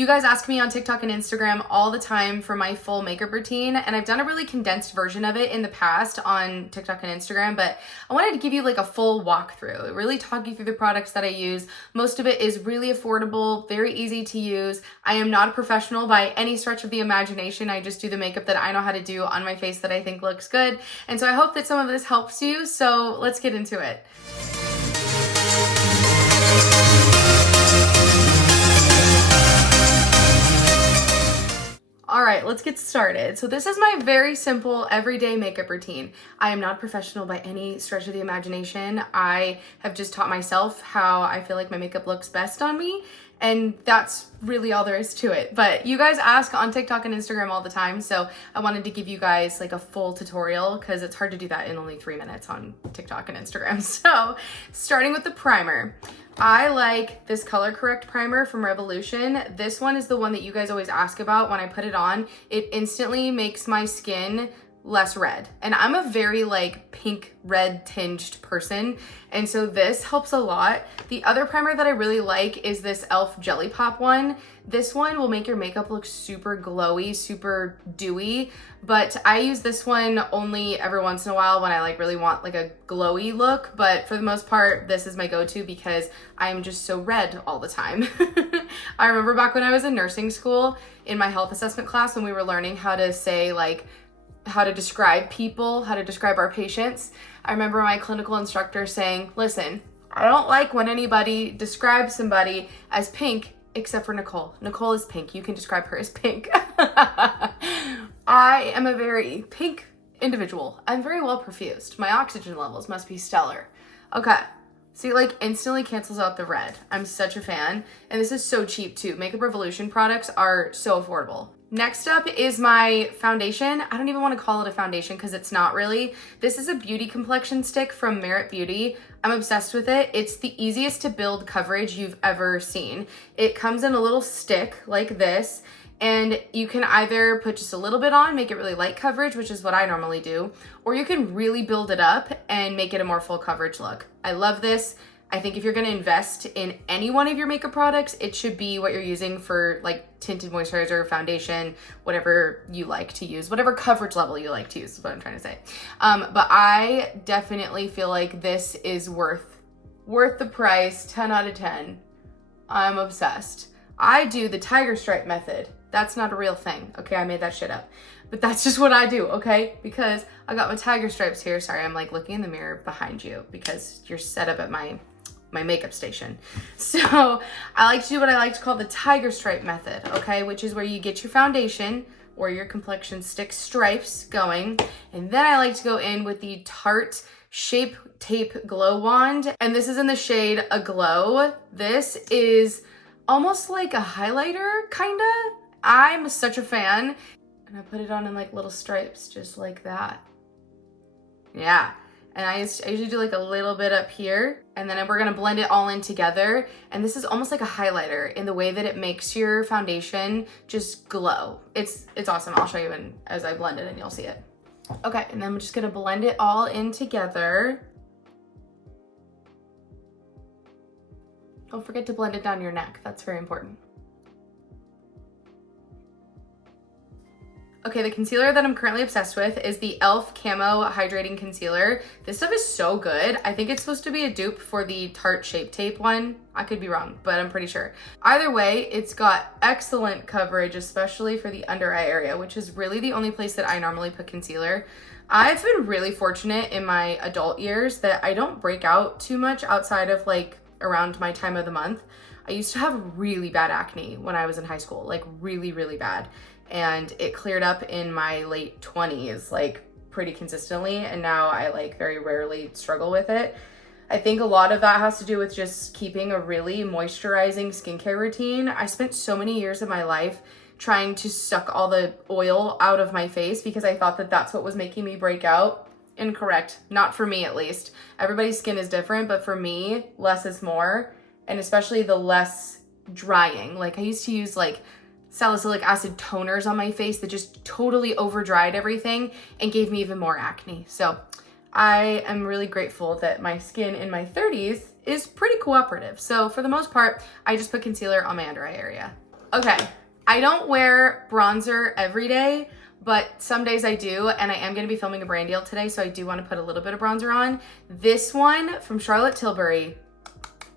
You guys ask me on TikTok and Instagram all the time for my full makeup routine, and I've done a really condensed version of it in the past on TikTok and Instagram, but I wanted to give you like a full walkthrough, really talk you through the products that I use. Most of it is really affordable, very easy to use. I am not a professional by any stretch of the imagination. I just do the makeup that I know how to do on my face that I think looks good. And so I hope that some of this helps you. So let's get into it. All right, let's get started. So this is my very simple everyday makeup routine. I am not professional by any stretch of the imagination. I have just taught myself how I feel like my makeup looks best on me, and that's really all there is to it. But you guys ask on TikTok and Instagram all the time, so I wanted to give you guys like a full tutorial because it's hard to do that in only 3 minutes on TikTok and Instagram. So starting with the primer. I like this Color Correct primer from Revolution. This one is the one that you guys always ask about. When I put it on, it instantly makes my skin less red. And I'm a very like pink red tinged person, and so this helps a lot. The other primer that I really like is this e.l.f. Jelly Pop one. This one will make your makeup look super glowy, super dewy, but I use this one only every once in a while when I like really want like a glowy look. But for the most part, this is my go-to because I'm just so red all the time. I remember back when I was in nursing school in my health assessment class when we were learning how to say like how to describe people, how to describe our patients. I remember my clinical instructor saying, listen, I don't like when anybody describes somebody as pink except for Nicole. Nicole is pink. You can describe her as pink. I am a very pink individual. I'm very well perfused. My oxygen levels must be stellar. Okay. See, like instantly cancels out the red. I'm such a fan. And this is so cheap too. Makeup Revolution products are so affordable. Next up is my foundation. I don't even want to call it a foundation because it's not really. This is a beauty complexion stick from Merit Beauty. I'm obsessed with it. It's the easiest to build coverage you've ever seen. It comes in a little stick like this, and you can either put just a little bit on, make it really light coverage, which is what I normally do, or you can really build it up and make it a more full coverage look. I love this. I think if you're gonna invest in any one of your makeup products, it should be what you're using for like tinted moisturizer, foundation, whatever you like to use, whatever coverage level you like to use is what I'm trying to say. But I definitely feel like this is worth the price, 10 out of 10. I'm obsessed. I do the tiger stripe method. That's not a real thing, okay? I made that shit up. But that's just what I do, okay? Because I got my tiger stripes here. Sorry, I'm like looking in the mirror behind you because you're set up at my makeup station. So I like to do what I like to call the tiger stripe method, okay? Which is where you get your foundation or your complexion stick stripes going. And then I like to go in with the Tarte Shape Tape Glow Wand. And this is in the shade Aglow. This is almost like a highlighter, kinda. I'm such a fan. And I put it on in like little stripes, just like that. Yeah. And I usually do like a little bit up here, and then we're gonna blend it all in together. And this is almost like a highlighter in the way that it makes your foundation just glow. It's awesome. I'll show you as I blend it and you'll see it. Okay, and then I'm just gonna blend it all in together. Don't forget to blend it down your neck. That's very important. Okay, the concealer that I'm currently obsessed with is the e.l.f. Camo Hydrating Concealer. This stuff is so good. I think it's supposed to be a dupe for the Tarte Shape Tape one. I could be wrong, but I'm pretty sure. Either way, it's got excellent coverage, especially for the under eye area, which is really the only place that I normally put concealer. I've been really fortunate in my adult years that I don't break out too much outside of like around my time of the month. I used to have really bad acne when I was in high school, like really, really bad. And it cleared up in my late 20s, like pretty consistently. And now I like very rarely struggle with it. I think a lot of that has to do with just keeping a really moisturizing skincare routine. I spent so many years of my life trying to suck all the oil out of my face because I thought that that's what was making me break out. Incorrect. Not for me, at least. Everybody's skin is different, but for me, less is more. And especially the less drying. Like I used to use like salicylic acid toners on my face that just totally over dried everything and gave me even more acne. So I am really grateful that my skin in my 30s is pretty cooperative. So for the most part, I just put concealer on my under eye area. Okay, I don't wear bronzer every day, but some days I do, and I am gonna be filming a brand deal today, so I do wanna put a little bit of bronzer on. This one from Charlotte Tilbury,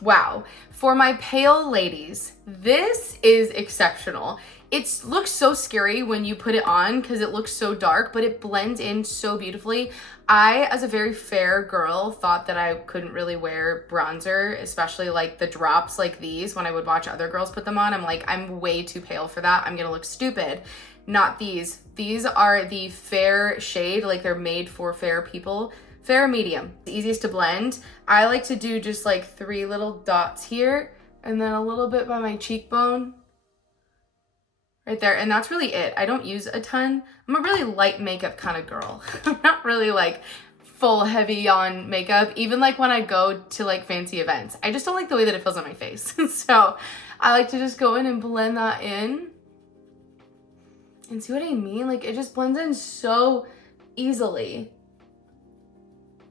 wow. For my pale ladies, this is exceptional. It looks so scary when you put it on because it looks so dark, but it blends in so beautifully. I, as a very fair girl, thought that I couldn't really wear bronzer, especially like the drops like these. When I would watch other girls put them on, I'm like, I'm way too pale for that. I'm gonna look stupid. Not these. These are the fair shade, like they're made for fair people. Fair medium, the easiest to blend. I like to do just like 3 little dots here and then a little bit by my cheekbone right there. And that's really it. I don't use a ton. I'm a really light makeup kind of girl. I'm not really like full heavy on makeup, even like when I go to like fancy events. I just don't like the way that it feels on my face. So I like to just go in and blend that in. And see what I mean? Like it just blends in so easily.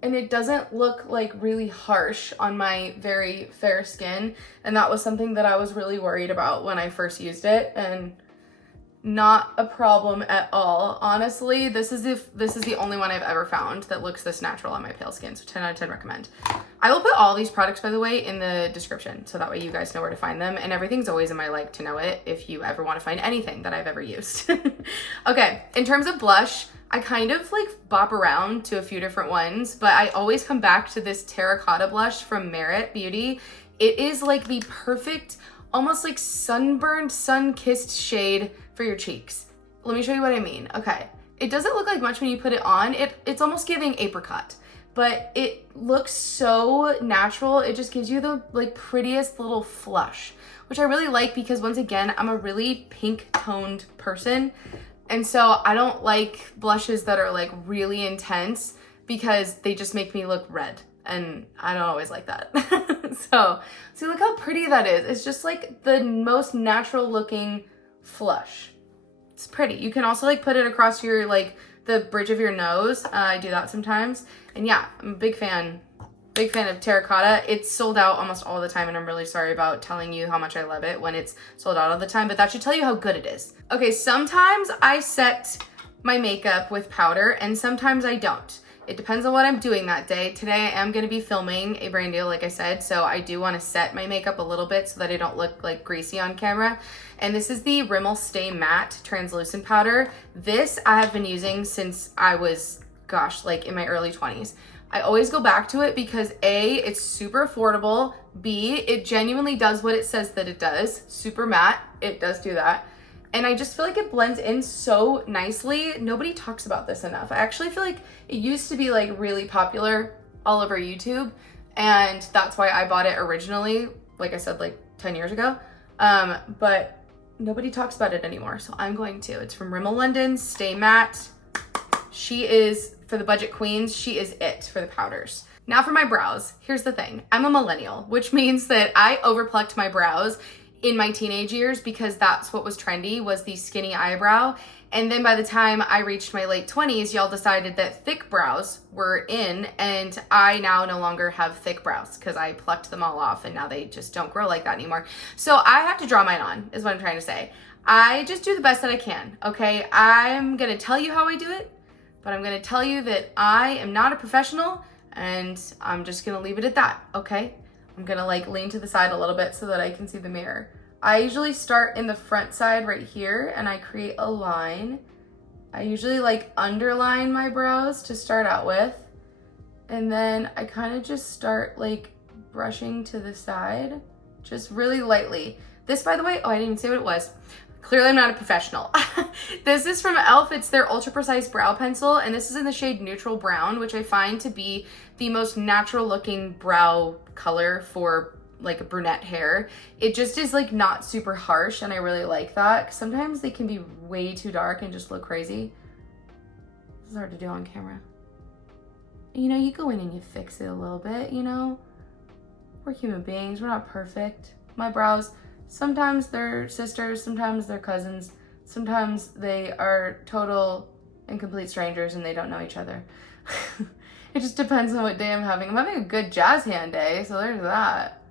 And it doesn't look like really harsh on my very fair skin. And that was something that I was really worried about when I first used it, and not a problem at all. Honestly, this is the only one I've ever found that looks this natural on my pale skin. So 10 out of 10 recommend. I will put all these products, by the way, in the description, so that way you guys know where to find them. And everything's always in my like to know it if you ever want to find anything that I've ever used. Okay, in terms of blush, I kind of like bop around to a few different ones, but I always come back to this Terracotta blush from Merit Beauty. It is like the perfect, almost like sunburned, sun-kissed shade for your cheeks. Let me show you what I mean. Okay, it doesn't look like much when you put it on. It's almost giving apricot, but it looks so natural. It just gives you the like prettiest little flush, which I really like because once again, I'm a really pink toned person. And so I don't like blushes that are like really intense because they just make me look red. And I don't always like that. So see, look how pretty that is. It's just like the most natural looking flush. It's pretty. You can also like put it across your like the bridge of your nose. I do that sometimes. And yeah, I'm a big fan of Terracotta. It's sold out almost all the time, and I'm really sorry about telling you how much I love it when it's sold out all the time, but that should tell you how good it is. Okay, sometimes I set my makeup with powder and sometimes I don't. It depends on what I'm doing that day. Today I am gonna be filming a brand deal, like I said, so I do wanna set my makeup a little bit so that I don't look like greasy on camera. And this is the Rimmel Stay Matte Translucent Powder. This I have been using since I was, gosh, like in my early 20s. I always go back to it because A, it's super affordable. B, it genuinely does what it says that it does. Super matte, it does do that. And I just feel like it blends in so nicely. Nobody talks about this enough. I actually feel like it used to be like really popular all over YouTube, and that's why I bought it originally, like I said, like 10 years ago. But nobody talks about it anymore, so I'm going to. It's from Rimmel London, Stay Matte. She is, for the budget queens, she is it for the powders. Now for my brows, here's the thing. I'm a millennial, which means that I overplucked my brows in my teenage years because that's what was trendy, was the skinny eyebrow. And then by the time I reached my late 20s, y'all decided that thick brows were in, and I now no longer have thick brows because I plucked them all off and now they just don't grow like that anymore. So I have to draw mine on, is what I'm trying to say. I just do the best that I can, okay? I'm gonna tell you how I do it, but I'm gonna tell you that I am not a professional, and I'm just gonna leave it at that, okay? I'm gonna like lean to the side a little bit so that I can see the mirror. I usually start in the front side right here and I create a line. I usually like underline my brows to start out with. And then I kind of just start like brushing to the side, just really lightly. This, by the way, oh, I didn't even say what it was. Clearly I'm not a professional. This is from e.l.f. It's their Ultra Precise Brow Pencil, and this is in the shade Neutral Brown, which I find to be the most natural looking brow color for like a brunette hair. It just is like not super harsh, and I really like that, 'cause sometimes they can be way too dark and just look crazy. This is hard to do on camera. You know, you go in and you fix it a little bit, you know? We're human beings, we're not perfect. My brows, sometimes they're sisters, sometimes they're cousins, sometimes they are total and complete strangers and they don't know each other. It just depends on what day I'm having. I'm having a good jazz hand day, so there's that.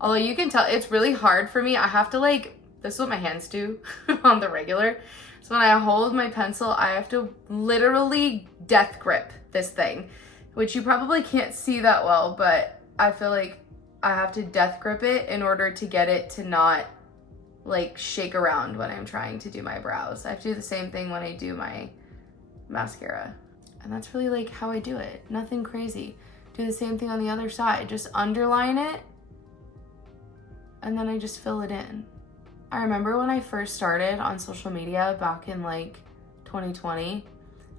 Although you can tell, it's really hard for me. I have to like this is what my hands do on the regular. So when I hold my pencil, I have to literally death grip this thing, which you probably can't see that well, but I feel like I have to death grip it in order to get it to not like shake around when I'm trying to do my brows. I have to do the same thing when I do my mascara. And that's really like how I do it. Nothing crazy. Do the same thing on the other side. Just underline it and then I just fill it in. I remember when I first started on social media back in like 2020,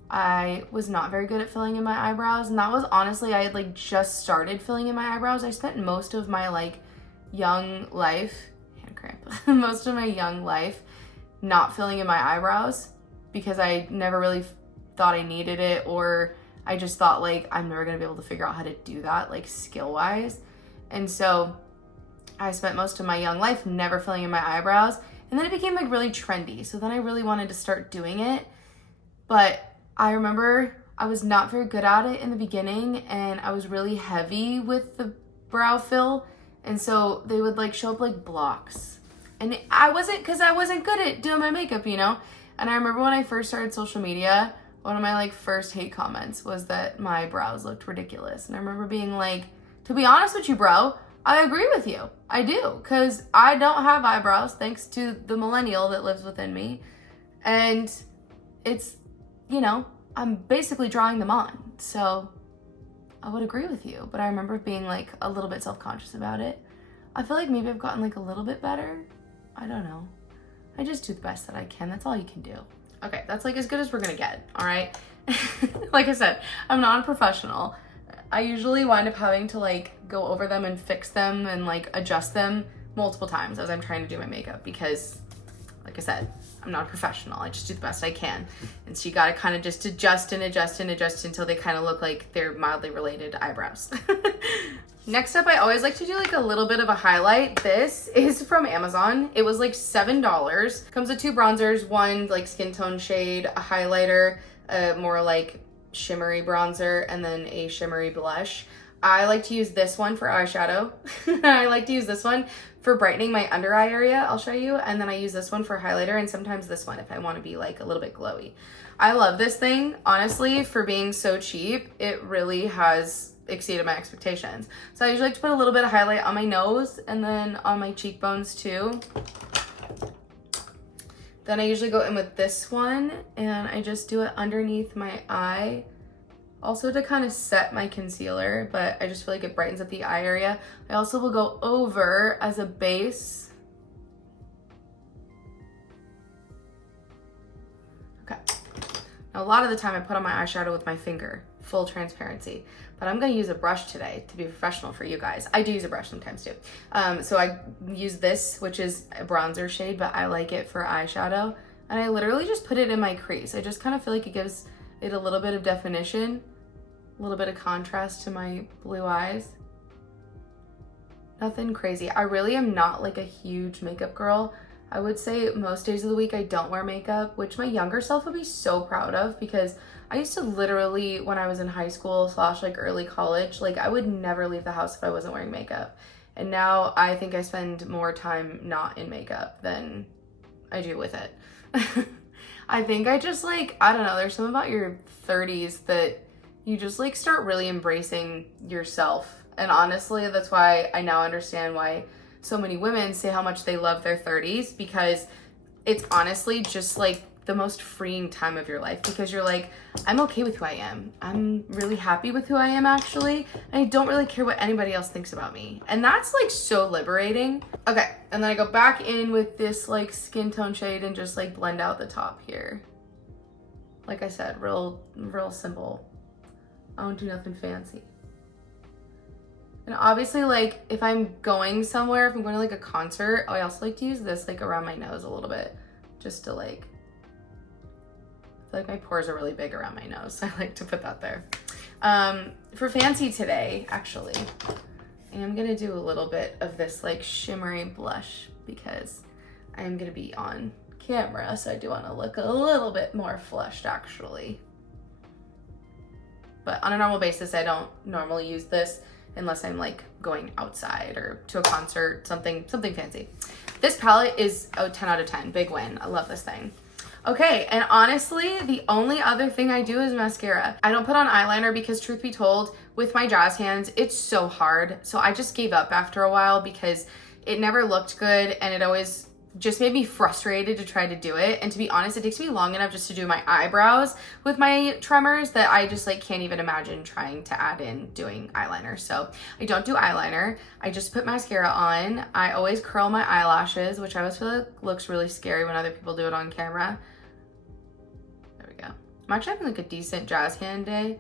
I was not very good at filling in my eyebrows. And that was honestly, I had like just started filling in my eyebrows. I spent most of my like young life, hand cramp, most of my young life not filling in my eyebrows because I never really thought I needed it, or I just thought like I'm never gonna be able to figure out how to do that like skill wise. And so I spent most of my young life never filling in my eyebrows, and then it became like really trendy. So then I really wanted to start doing it. But I remember I was not very good at it in the beginning, and I was really heavy with the brow fill. And so they would like show up like blocks. And I wasn't good at doing my makeup, you know? And I remember when I first started social media, one of my like first hate comments was that my brows looked ridiculous. And I remember being like, to be honest with you, bro, I agree with you. I do, because I don't have eyebrows thanks to the millennial that lives within me. And it's, you know, I'm basically drawing them on. So I would agree with you. But I remember being like a little bit self-conscious about it. I feel like maybe I've gotten like a little bit better. I don't know. I just do the best that I can. That's all you can do. Okay, that's like as good as we're gonna get, all right? Like I said, I'm not a professional. I usually wind up having to like go over them and fix them and like adjust them multiple times as I'm trying to do my makeup because, like I said, I'm not a professional. I just do the best I can. And so you gotta kind of just adjust and adjust and adjust until they kind of look like they're mildly related eyebrows. Next up, I always like to do like a little bit of a highlight. This is from Amazon. It was like $7. Comes with 2 bronzers, one like skin tone shade, a highlighter, a more like shimmery bronzer, and then a shimmery blush. I like to use this one for eyeshadow. I like to use this one for brightening my under eye area, I'll show you. And then I use this one for highlighter, and sometimes this one if I want to be like a little bit glowy. I love this thing, honestly, for being so cheap. It really has exceeded my expectations. So I usually like to put a little bit of highlight on my nose and then on my cheekbones too. Then I usually go in with this one and I just do it underneath my eye, also to kind of set my concealer, but I just feel like it brightens up the eye area. I also will go over as a base. Okay. Now a lot of the time I put on my eyeshadow with my finger, full transparency, but I'm gonna use a brush today to be professional for you guys. I do use a brush sometimes too. So I use this, which is a bronzer shade, but I like it for eyeshadow. And I literally just put it in my crease. I just kind of feel like it gives it a little bit of definition, a little bit of contrast to my blue eyes. Nothing crazy. I really am not like a huge makeup girl. I would say most days of the week I don't wear makeup, which my younger self would be so proud of, because I used to literally, when I was in high school / like early college, like I would never leave the house if I wasn't wearing makeup. And now I think I spend more time not in makeup than I do with it. I think I just like, I don't know, there's something about your 30s that you just like start really embracing yourself. And honestly, that's why I now understand why so many women say how much they love their 30s, because it's honestly just like the most freeing time of your life, because you're like, I'm okay with who I am. I'm really happy with who I am actually. And I don't really care what anybody else thinks about me. And that's like so liberating. Okay, and then I go back in with this like skin tone shade and just like blend out the top here. Like I said, real simple. I don't do nothing fancy. And obviously, like, if I'm going somewhere, if I'm going to like a concert, I also like to use this like around my nose a little bit, just to like, I feel like my pores are really big around my nose, so I like to put that there. For fancy today, actually, I am gonna do a little bit of this like shimmery blush because I am gonna be on camera, so I do want to look a little bit more flushed actually. But on a normal basis, I don't normally use this unless I'm like going outside or to a concert, something fancy. This palette is 10 out of 10. Big win. I love this thing. Okay, and honestly, the only other thing I do is mascara. I don't put on eyeliner because truth be told, with my jazz hands, it's so hard. So I just gave up after a while because it never looked good and it always just made me frustrated to try to do it. And to be honest, it takes me long enough just to do my eyebrows with my tremors that I just like can't even imagine trying to add in doing eyeliner. So I don't do eyeliner. I just put mascara on. I always curl my eyelashes, which I always feel like looks really scary when other people do it on camera. There we go. I'm actually having like a decent jazz hand day.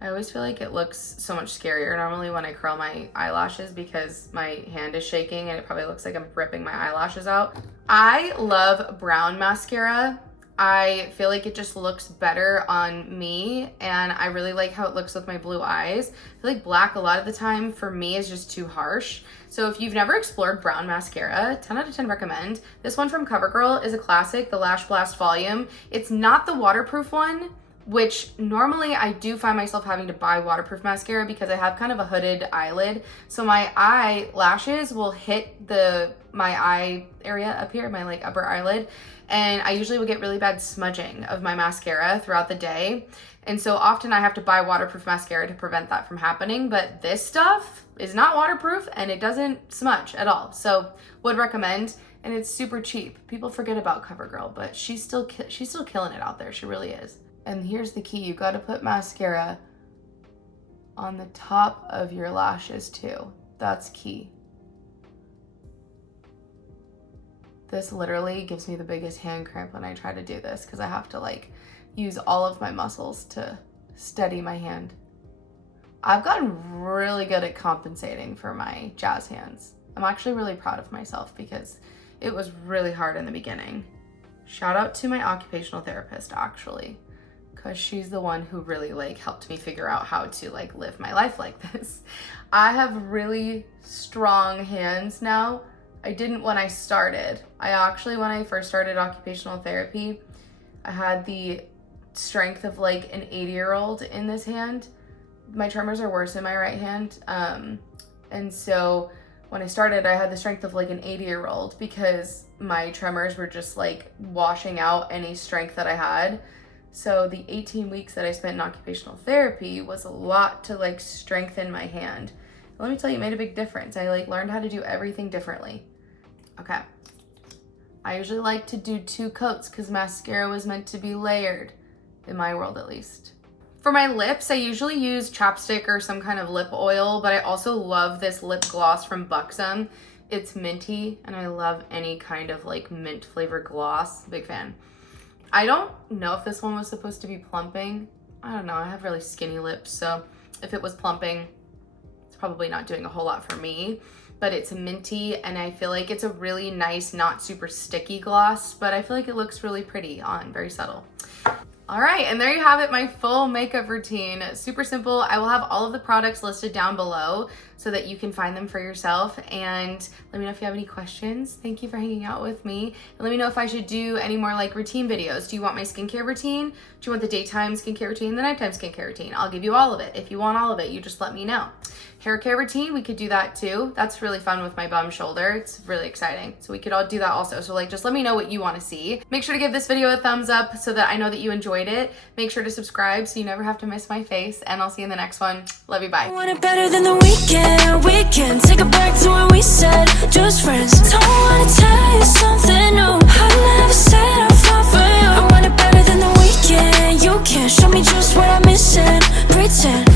I always feel like it looks so much scarier normally when I curl my eyelashes because my hand is shaking and it probably looks like I'm ripping my eyelashes out. I love brown mascara. I feel like it just looks better on me and I really like how it looks with my blue eyes. I feel like black a lot of the time for me is just too harsh. So if you've never explored brown mascara, 10 out of 10 recommend. This one from CoverGirl is a classic, the Lash Blast Volume. It's not the waterproof one, which normally I do find myself having to buy waterproof mascara because I have kind of a hooded eyelid. So my eyelashes will hit my eye area up here, my like upper eyelid. And I usually will get really bad smudging of my mascara throughout the day. And so often I have to buy waterproof mascara to prevent that from happening. But this stuff is not waterproof and it doesn't smudge at all. So would recommend, and it's super cheap. People forget about CoverGirl, but she's still killing it out there. She really is. And here's the key, you gotta put mascara on the top of your lashes too. That's key. This literally gives me the biggest hand cramp when I try to do this because I have to like use all of my muscles to steady my hand. I've gotten really good at compensating for my jazz hands. I'm actually really proud of myself because it was really hard in the beginning. Shout out to my occupational therapist actually, because she's the one who really like helped me figure out how to like live my life like this. I have really strong hands now. I didn't when I started. I actually, when I first started occupational therapy, I had the strength of like an 80-year-old in this hand. My tremors are worse in my right hand. And so when I started, I had the strength of like an 80-year-old because my tremors were just like washing out any strength that I had. So the 18 weeks that I spent in occupational therapy was a lot to like strengthen my hand. Let me tell you, it made a big difference. I like learned how to do everything differently. Okay. I usually like to do 2 coats because mascara was meant to be layered, in my world at least. For my lips, I usually use chapstick or some kind of lip oil, but I also love this lip gloss from Buxom. It's minty and I love any kind of like mint flavored gloss. Big fan. I don't know if this one was supposed to be plumping. I don't know, I have really skinny lips, so if it was plumping, it's probably not doing a whole lot for me, but it's minty and I feel like it's a really nice, not super sticky gloss, but I feel like it looks really pretty on, very subtle. All right, and there you have it, my full makeup routine. Super simple. I will have all of the products listed down below so that you can find them for yourself. And let me know if you have any questions. Thank you for hanging out with me. And let me know if I should do any more like routine videos. Do you want my skincare routine? Do you want the daytime skincare routine, the nighttime skincare routine? I'll give you all of it. If you want all of it, you just let me know. Hair care routine, we could do that too. That's really fun with my bum shoulder. It's really exciting. So we could all do that also. So like, just let me know what you want to see. Make sure to give this video a thumbs up so that I know that you enjoyed it. Make sure to subscribe so you never have to miss my face, and I'll see you in the next one. Love you, bye. I want it better than the weekend. We can take it back to when we said just friends. Don't wanna tell you something new. I never said I'll fall for you. I want it better than the weekend. You can show me just what I'm missing. Pretend